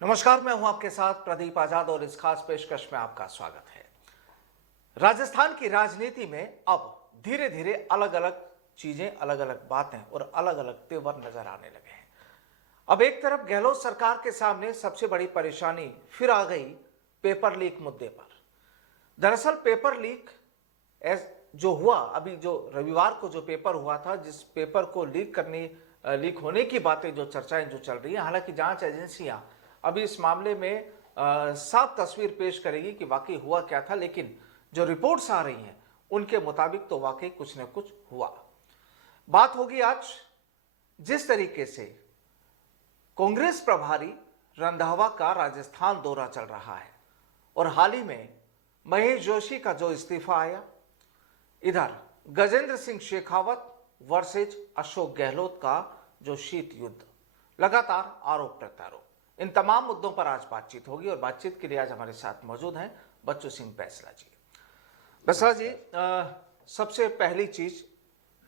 नमस्कार, मैं हूं आपके साथ प्रदीप आजाद और इस खास पेशकश में आपका स्वागत है। राजस्थान की राजनीति में अब धीरे धीरे अलग अलग चीजें, अलग अलग बातें और अलग अलग तेवर नजर आने लगे हैं। अब एक तरफ गहलोत सरकार के सामने सबसे बड़ी परेशानी फिर आ गई पेपर लीक मुद्दे पर। दरअसल पेपर लीक जो हुआ, अभी जो रविवार को जो पेपर हुआ था, जिस पेपर को लीक होने की बातें, जो चर्चाएं जो चल रही हैं, हालांकि जांच एजेंसियां अभी इस मामले में साफ तस्वीर पेश करेगी कि वाकई हुआ क्या था, लेकिन जो रिपोर्ट्स आ रही हैं उनके मुताबिक तो वाकई कुछ न कुछ हुआ। बात होगी आज जिस तरीके से कांग्रेस प्रभारी रंधावा का राजस्थान दौरा चल रहा है और हाल ही में महेश जोशी का जो इस्तीफा आया, इधर गजेंद्र सिंह शेखावत वर्सेज अशोक गहलोत का जो शीत युद्ध, लगातार आरोप प्रत्यारोप, इन तमाम मुद्दों पर आज बातचीत होगी। और बातचीत के लिए आज हमारे साथ मौजूद हैं बच्चू सिंह बैसला जी। बैसला जी, सबसे पहली चीज,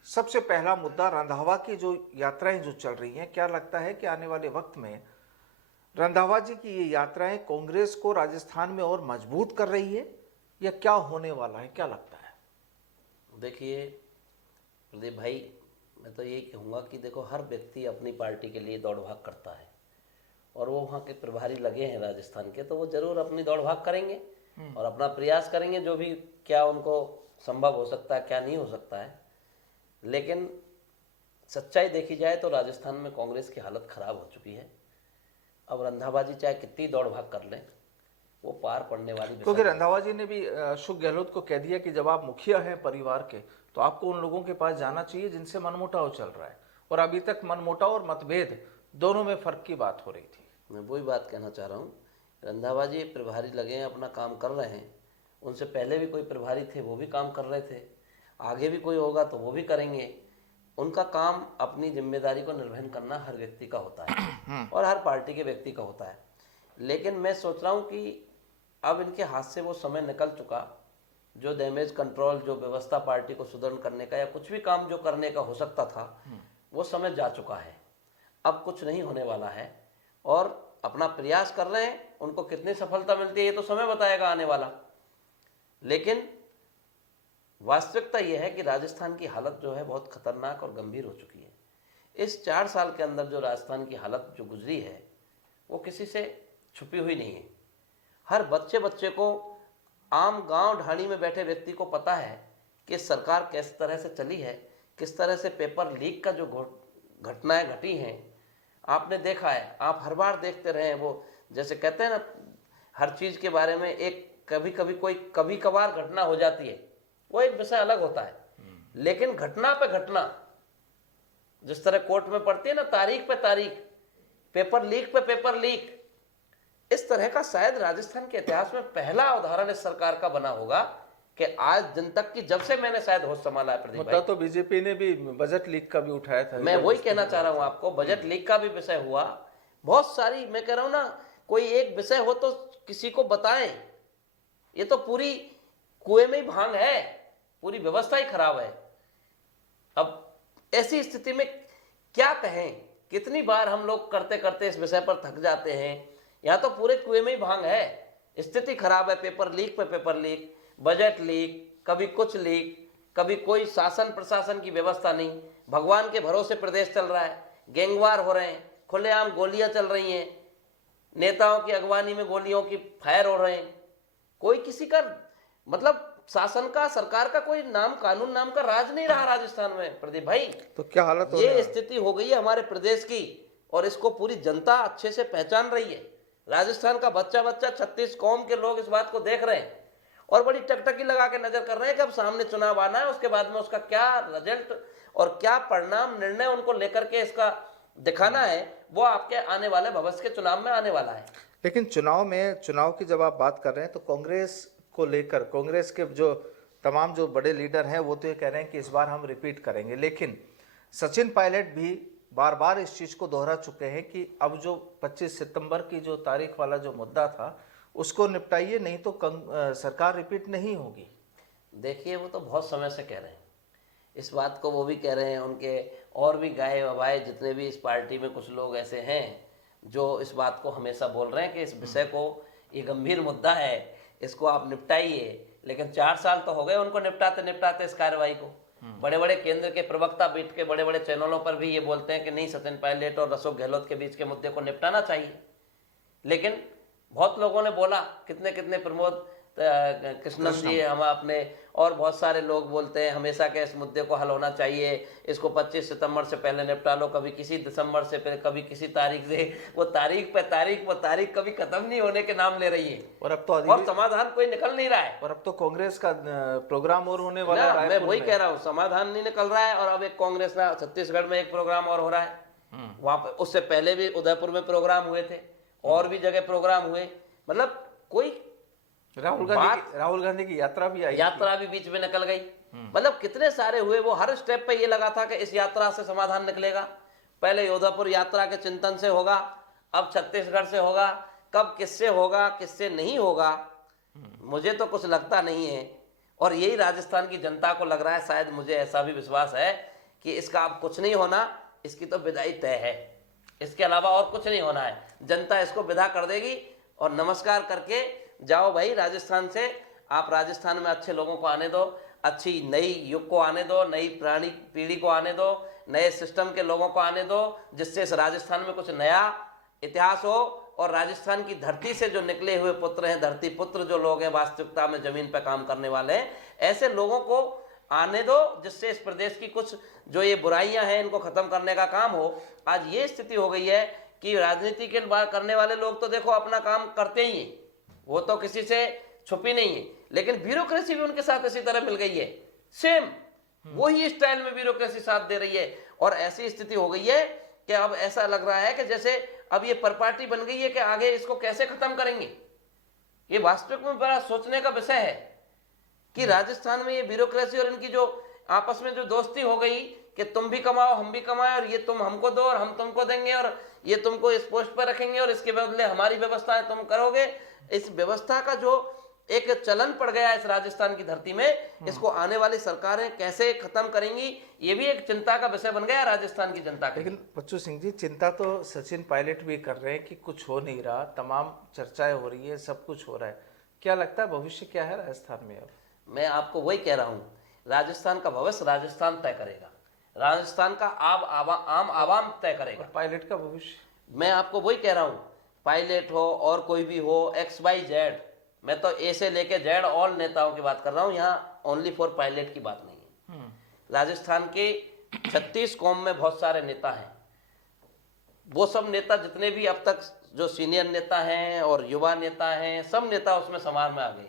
सबसे पहला मुद्दा, रंधावा की जो यात्राएं जो चल रही हैं, क्या लगता है कि आने वाले वक्त में रंधावा जी की ये यात्राएं कांग्रेस को राजस्थान में और मजबूत कर रही है या क्या होने वाला है, क्या लगता है? देखिए प्रदीप भाई, मैं तो यही कहूँगा कि देखो, हर व्यक्ति अपनी पार्टी के लिए दौड़ भाग करता है और वो वहाँ के प्रभारी लगे हैं राजस्थान के, तो वो जरूर अपनी दौड़ भाग करेंगे और अपना प्रयास करेंगे, जो भी क्या उनको संभव हो सकता है, क्या नहीं हो सकता है। लेकिन सच्चाई देखी जाए तो राजस्थान में कांग्रेस की हालत खराब हो चुकी है। अब रंधाबाजी चाहे कितनी दौड़ भाग कर लें, वो पार पड़ने वाली, क्योंकि रंधावा जी ने भी अशोक गहलोत को कह दिया कि जब आप मुखिया हैं परिवार के, तो आपको उन लोगों के पास जाना चाहिए जिनसे मनमुटाव चल रहा है, और अभी तक मनमुटाव और मतभेद दोनों में फर्क की बात हो रही थी। मैं वही बात कहना चाह रहा हूँ। रंधावा जी प्रभारी लगे हैं, अपना काम कर रहे हैं। उनसे पहले भी कोई प्रभारी थे, वो भी काम कर रहे थे, आगे भी कोई होगा तो वो भी करेंगे। उनका काम अपनी जिम्मेदारी को निर्वहन करना हर व्यक्ति का होता है और हर पार्टी के व्यक्ति का होता है। लेकिन मैं सोच रहा हूँ कि अब इनके हाथ से वो समय निकल चुका, जो डैमेज कंट्रोल, जो व्यवस्था पार्टी को सुदृढ़ करने का या कुछ भी काम जो करने का हो सकता था, वो समय जा चुका है। अब कुछ नहीं होने वाला है और अपना प्रयास कर रहे हैं। उनको कितनी सफलता मिलती है ये तो समय बताएगा आने वाला। लेकिन वास्तविकता यह है कि राजस्थान की हालत जो है बहुत खतरनाक और गंभीर हो चुकी है। इस 4 साल के अंदर जो राजस्थान की हालत जो गुजरी है, वो किसी से छुपी हुई नहीं है। हर बच्चे बच्चे को, आम गांव ढाणी में बैठे व्यक्ति को पता है कि सरकार किस तरह से चली है, किस तरह से पेपर लीक का जो घटनाएं घटी हैं, आपने देखा है। आप हर बार देखते रहे हैं। वो जैसे कहते हैं ना, हर चीज़ के बारे में एक कभी कभी कोई कभी कभार घटना हो जाती है, वो एक विषय अलग होता है। लेकिन घटना पे घटना, जिस तरह कोर्ट में पड़ती है ना, तारीख पे तारीख, पेपर लीक पे पेपर लीक, इस तरह का शायद राजस्थान के इतिहास में पहला उदाहरण इस सरकार का बना होगा कि आज दिन तक की, जब से मैंने शायद होश संभाला है प्रदीप भाई। तो बीजेपी ने भी बजट लीक का भी उठाया था। मैं वही कहना चाह रहा हूं आपको, बजट लीक का भी विषय हुआ। बहुत सारी, मैं कह रहा हूं ना, कोई एक विषय हो तो किसी को बताएं। ये तो पूरी कुएं में ही भांग है, पूरी व्यवस्था ही खराब है। अब ऐसी स्थिति में क्या कहें, कितनी बार हम लोग करते करते इस विषय पर थक जाते हैं। यहाँ तो पूरे कुएं में ही भांग है, स्थिति खराब है। पेपर लीक पे पेपर लीक, बजट लीक, कभी कुछ लीक, कभी कोई शासन प्रशासन की व्यवस्था नहीं। भगवान के भरोसे प्रदेश चल रहा है, गैंगवार हो रहे हैं, खुलेआम गोलियां चल रही हैं, नेताओं की अगवानी में गोलियों की फायर हो रहे हैं। कोई किसी का, मतलब शासन का, सरकार का कोई नाम कानून नाम का राज नहीं रहा राजस्थान में प्रदीप भाई। तो क्या हालत ये स्थिति हो गई है हमारे प्रदेश की और इसको पूरी जनता अच्छे से पहचान रही है। राजस्थान का बच्चा बच्चा, 36 कौम के लोग इस बात को देख रहे हैं और बड़ी टकटकी लगा के नजर कर रहे हैं कि अब सामने चुनाव आना है, उसके बाद में उसका क्या रिजल्ट और क्या परिणाम, निर्णय उनको लेकर के इसका दिखाना है, वो आपके आने वाले भविष्य के चुनाव में आने वाला है। लेकिन चुनाव की जब आप बात कर रहे हैं तो कांग्रेस को लेकर, कांग्रेस के जो तमाम जो बड़े लीडर हैं वो तो ये कह रहे हैं कि इस बार हम रिपीट करेंगे, लेकिन सचिन पायलट भी बार बार इस चीज को दोहरा चुके हैं कि अब जो 25 सितंबर की जो तारीख वाला जो मुद्दा था उसको निपटाइए, नहीं तो सरकार रिपीट नहीं होगी। देखिए, वो तो बहुत समय से कह रहे हैं इस बात को, वो भी कह रहे हैं, उनके और भी गाय बवाए जितने भी इस पार्टी में कुछ लोग ऐसे हैं जो इस बात को हमेशा बोल रहे हैं कि इस विषय को, ये गंभीर मुद्दा है, इसको आप निपटाइए। लेकिन 4 साल तो हो गए उनको निपटाते निपटाते इस कार्रवाई को। बड़े बड़े केंद्र के प्रवक्ता बैठ के बड़े बड़े चैनलों पर भी ये बोलते हैं कि नहीं, सचिन पायलट और अशोक गहलोत के बीच के मुद्दे को निपटाना चाहिए। लेकिन बहुत लोगों ने बोला, कितने कितने प्रमोद कृष्णन जी, हम अपने और बहुत सारे लोग बोलते हैं हमेशा के इस मुद्दे को हल होना चाहिए, इसको 25 सितंबर से पहले निपटा लो, कभी किसी दिसंबर से, फिर कभी किसी तारीख से। वो तारीख पे तारीख, वो तारीख कभी खत्म नहीं होने के नाम ले रही है, और अब तो और समाधान कोई निकल नहीं रहा है। और अब तो कांग्रेस का प्रोग्राम और होने वाला है। मैं वही कह रहा हूँ, समाधान नहीं निकल रहा है। और अब एक कांग्रेस का छत्तीसगढ़ में एक प्रोग्राम और हो रहा है, वहां पर उससे पहले भी उदयपुर में प्रोग्राम हुए थे, और भी जगह प्रोग्राम हुए। मतलब कोई राहुल गांधी की यात्रा भी आई, यात्रा भी बीच में निकल गई। मतलब कितने सारे हुए। वो हर स्टेप पे ये लगा था कि इस यात्रा से समाधान निकलेगा। पहले योधापुर यात्रा के चिंतन से होगा, अब छत्तीसगढ़ से होगा, कब किससे होगा किससे नहीं होगा मुझे तो कुछ लगता नहीं है। और यही राजस्थान की जनता को लग रहा है, शायद मुझे ऐसा भी विश्वास है कि इसका अब कुछ नहीं होना, इसकी तो विदाई तय है, इसके अलावा और कुछ नहीं होना है। जनता इसको विदा कर देगी और नमस्कार करके जाओ भाई राजस्थान से। आप राजस्थान में अच्छे लोगों को आने दो, अच्छी नई युग को आने दो, नई पुरानी पीढ़ी को आने दो, नए सिस्टम के लोगों को आने दो, जिससे इस राजस्थान में कुछ नया इतिहास हो। और राजस्थान की धरती से जो निकले हुए पुत्र हैं, धरती पुत्र जो लोग हैं, वास्तविकता में जमीन पर काम करने वाले हैं, ऐसे लोगों को आने दो, जिससे इस प्रदेश की कुछ जो ये बुराइयां हैं इनको खत्म करने का काम हो। आज ये स्थिति हो गई है कि राजनीति के करने वाले लोग तो देखो अपना काम करते ही हैं, वो तो किसी से छुपी नहीं है, लेकिन ब्यूरोक्रेसी भी उनके साथ इसी तरह मिल गई है। सेम वही स्टाइल में ब्यूरोक्रेसी साथ दे रही है। और ऐसी स्थिति हो गई है कि अब ऐसा लग रहा है कि जैसे अब ये परपार्टी बन गई है कि आगे इसको कैसे खत्म करेंगे। ये वास्तविक में बड़ा सोचने का विषय है कि राजस्थान में ये ब्यूरोक्रेसी और इनकी जो आपस में जो दोस्ती हो गई कि तुम भी कमाओ हम भी कमाए, और ये तुम हमको दो और हम तुमको देंगे, और ये तुमको इस पोस्ट पर रखेंगे और इसके बदले हमारी व्यवस्था तुम करोगे। इस व्यवस्था का जो एक चलन पड़ गया इस राजस्थान की धरती में, इसको आने वाली सरकारें कैसे खत्म करेंगी, ये भी एक चिंता का विषय बन गया राजस्थान की जनता का। लेकिन बच्चू सिंह जी, चिंता तो सचिन पायलट भी कर रहे हैं कि कुछ हो नहीं रहा, तमाम चर्चाएं हो रही है, सब कुछ हो रहा है। क्या लगता है भविष्य क्या है राजस्थान में? अब मैं आपको वही कह रहा हूँ, राजस्थान का भविष्य राजस्थान तय करेगा, राजस्थान का आम आवाम तय करेगा। पायलट का भविष्य? मैं आपको वही कह रहा हूँ, पायलट हो और कोई भी हो, XYZ, मैं तो ए से लेके जेड ऑल नेताओं की बात कर रहा हूँ, यहाँ ओनली फॉर पायलट की बात नहीं है। राजस्थान के 36 कौम में बहुत सारे नेता हैं। वो सब नेता जितने भी अब तक जो सीनियर नेता हैं और युवा नेता हैं, सब नेता उसमें समार में आ गए।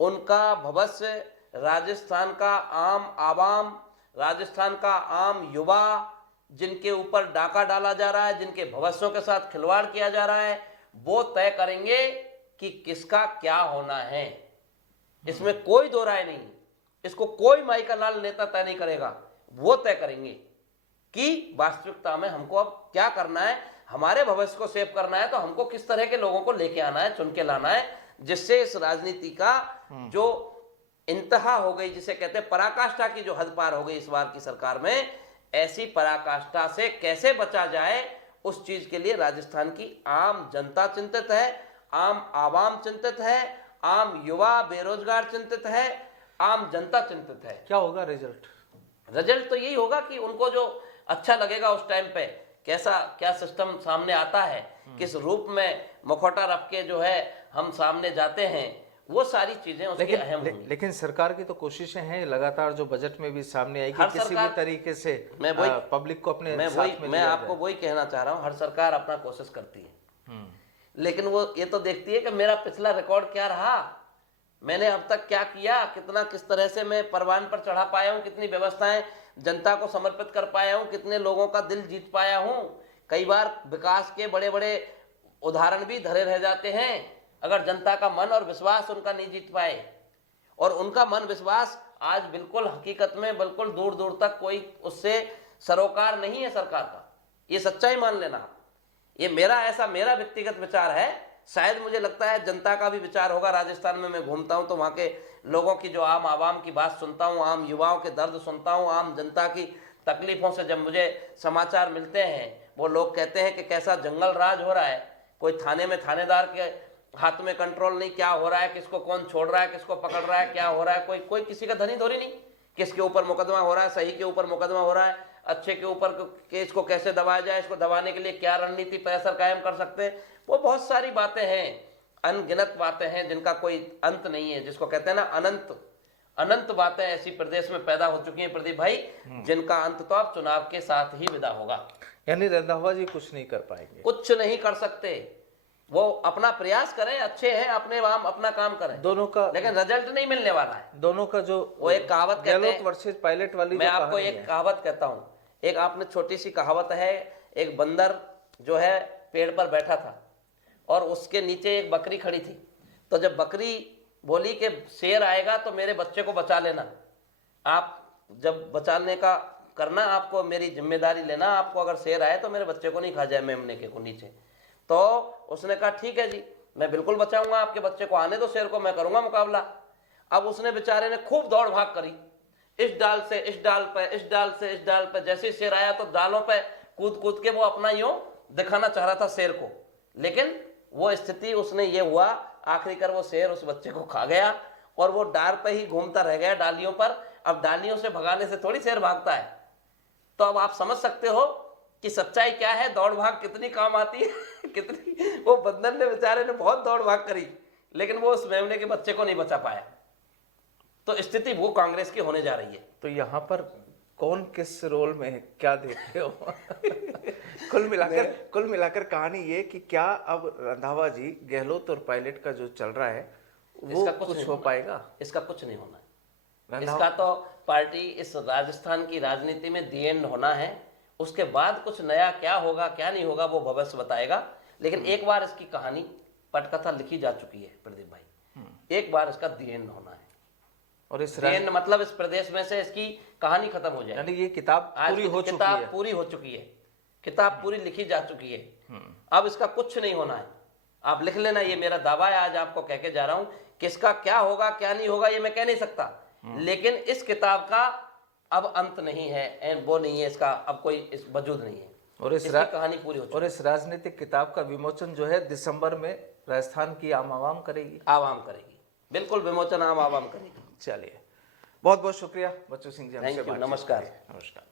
उनका भविष्य राजस्थान का आम आवाम, राजस्थान का आम युवा, जिनके ऊपर डाका डाला जा रहा है, जिनके भविष्यों के साथ खिलवाड़ किया जा रहा है, वो तय करेंगे कि किसका क्या होना है। इसमें कोई दो राय नहीं, इसको कोई माई का लाल नेता तय नहीं करेगा, वो तय करेंगे कि वास्तविकता में हमको अब क्या करना है, हमारे भविष्य को सेव करना है तो हमको किस तरह के लोगों को लेके आना है, चुन के लाना है, जिससे इस राजनीति का जो इंतहा हो गई, जिसे कहते हैं पराकाष्ठा की जो हद पार हो गई इस बार की सरकार में, ऐसी पराकाष्ठा से कैसे बचा जाए, उस चीज के लिए राजस्थान की आम जनता चिंतित है, आम आवाम चिंतित है, आम युवा बेरोजगार चिंतित है, आम जनता चिंतित है। क्या होगा रिजल्ट? रिजल्ट तो यही होगा कि उनको जो अच्छा लगेगा उस टाइम पे, कैसा क्या सिस्टम सामने आता है, किस रूप में मुखौटा रख के जो है हम सामने जाते हैं, वो सारी चीजें उसकी अहम होंगी। लेकिन सरकार की तो कोशिशें हैं लगातार, जो बजट में भी सामने आई कि किसी भी तरीके से पब्लिक को अपने साथ में मैं आपको वही कहना चाह रहा हूँ, हर सरकार अपना कोशिश करती है, लेकिन वो ये तो देखती है कि मेरा पिछला रिकॉर्ड क्या रहा, मैंने अब तक क्या किया, कितना किस तरह से मैं परवान पर चढ़ा पाया हूँ, कितनी व्यवस्थाएं जनता को समर्पित कर पाया हूँ, कितने लोगों का दिल जीत पाया हूँ। कई बार विकास के बड़े बड़े उदाहरण भी धरे रह जाते हैं अगर जनता का मन और विश्वास उनका नहीं जीत पाए। और उनका मन विश्वास आज बिल्कुल हकीकत में बिल्कुल दूर दूर तक कोई उससे सरोकार नहीं है सरकार का, ये सच्चाई मान लेना। ये मेरा व्यक्तिगत विचार है, शायद मुझे लगता है जनता का भी विचार होगा। राजस्थान में मैं घूमता हूं तो वहां के लोगों की जो आम आवाम की बात सुनता हूं, आम युवाओं के दर्द सुनता हूं, आम जनता की तकलीफों से जब मुझे समाचार मिलते हैं, वो लोग कहते हैं कि कैसा जंगल राज हो रहा है, कोई थाने में थानेदार के हाथ में कंट्रोल नहीं, क्या हो रहा है, किसको कौन छोड़ रहा है, किसको पकड़ रहा है, क्या हो रहा है, कोई कोई किसी का धनी धोरी नहीं, किसके ऊपर मुकदमा हो रहा है, सही के ऊपर मुकदमा हो रहा है, अच्छे के ऊपर केस को कैसे दबाया जाए, इसको दबाने के लिए क्या रणनीति पैसर कायम कर सकते हैं। वो बहुत सारी बातें हैं, अनगिनत बातें हैं जिनका कोई अंत नहीं है, जिसको कहते हैं ना अनंत अनंत बातें ऐसी प्रदेश में पैदा हो चुकी हैं प्रदीप भाई, जिनका अंत तो अब चुनाव के साथ ही विदा होगा। यानी रंधावा जी कुछ नहीं कर पाएंगे, कुछ नहीं कर सकते। वो अपना प्रयास करें, अच्छे हैं, अपने अपना काम करें दोनों का, लेकिन रिजल्ट नहीं मिलने वाला है। दोनों का जो वो एक कहावत कहते गहलोत हैं, वर्सेस पायलट वाली मैं जो आपको कहानी एक है। कहावत कहता हूं। एक आपने छोटी सी कहावत है, एक बंदर जो है पेड़ पर बैठा था और उसके नीचे एक बकरी खड़ी थी। तो जब बकरी बोली कि शेर आएगा तो मेरे बच्चे को बचा लेना, आप जब बचाने का करना, आपको मेरी जिम्मेदारी लेना, आपको अगर शेर आए तो मेरे बच्चे को नहीं खा जाए मेमने के को नीचे। तो उसने कहा ठीक है जी, मैं बिल्कुल बचाऊंगा आपके बच्चे को, आने दो शेर को, मैं करूंगा मुकाबला। अब उसने बेचारे ने खूब दौड़ भाग करी, इस डाल से इस डाल पे, इस डाल से इस डाल पे, जैसे शेर आया तो डालों पे कूद कूद के वो अपना यूं दिखाना चाह रहा था शेर को, लेकिन वो स्थिति उसने ये हुआ, आखिरकार वो शेर उस बच्चे को खा गया और वो डार पे ही घूमता रह गया डालियों पर। अब डालियों से भगाने से थोड़ी शेर भागता है। तो अब आप समझ सकते हो कि सच्चाई क्या है, दौड़ भाग कितनी काम आती है कितनी। वो बंदर ने बेचारे ने बहुत दौड़ भाग करी, लेकिन वो उस मेमने के बच्चे को नहीं बचा पाया। तो स्थिति वो कांग्रेस की होने जा रही है। तो यहाँ पर कौन किस रोल में है, क्या देखते हो? कुल मिलाकर कहानी ये कि क्या अब रंधावा जी, गहलोत और पायलट का जो चल रहा है वो इसका कुछ हो पाएगा? इसका कुछ नहीं होना है। रंधावा इसका तो पार्टी इस राजस्थान की राजनीति में दी एंड होना है। उसके बाद कुछ नया क्या होगा क्या नहीं होगा वो भविष्य बताएगा। लेकिन एक बार इसकी कहानी पटकथा लिखी जा चुकी है प्रदीप भाई, एक बार इसका दी एंड होना है। और इस दी एंड मतलब इस प्रदेश में से इसकी कहानी खत्म हो जाए। यानी ये किताब पूरी हो चुकी है, किताब पूरी हो चुकी है, किताब पूरी लिखी जा चुकी है। अब इसका कुछ नहीं होना है। आप लिख लेना, ये मेरा दावा है, आज आपको कह के जा रहा हूं। किसका क्या होगा क्या नहीं होगा ये मैं कह नहीं सकता, लेकिन इस किताब का अब अंत नहीं है, एंड वो नहीं है, इसका अब कोई इस वजूद नहीं है। और इस कहानी पूरी हो चुकी है। और इस राजनीतिक किताब का विमोचन जो है दिसंबर में राजस्थान की आम आवाम करेगी, आवाम करेगी, बिल्कुल विमोचन आम आवाम करेगी। चलिए, बहुत बहुत शुक्रिया बच्चू सिंह जी, हमसे थैंक यू, बातचीत नमस्कार। के लिए। नमस्कार।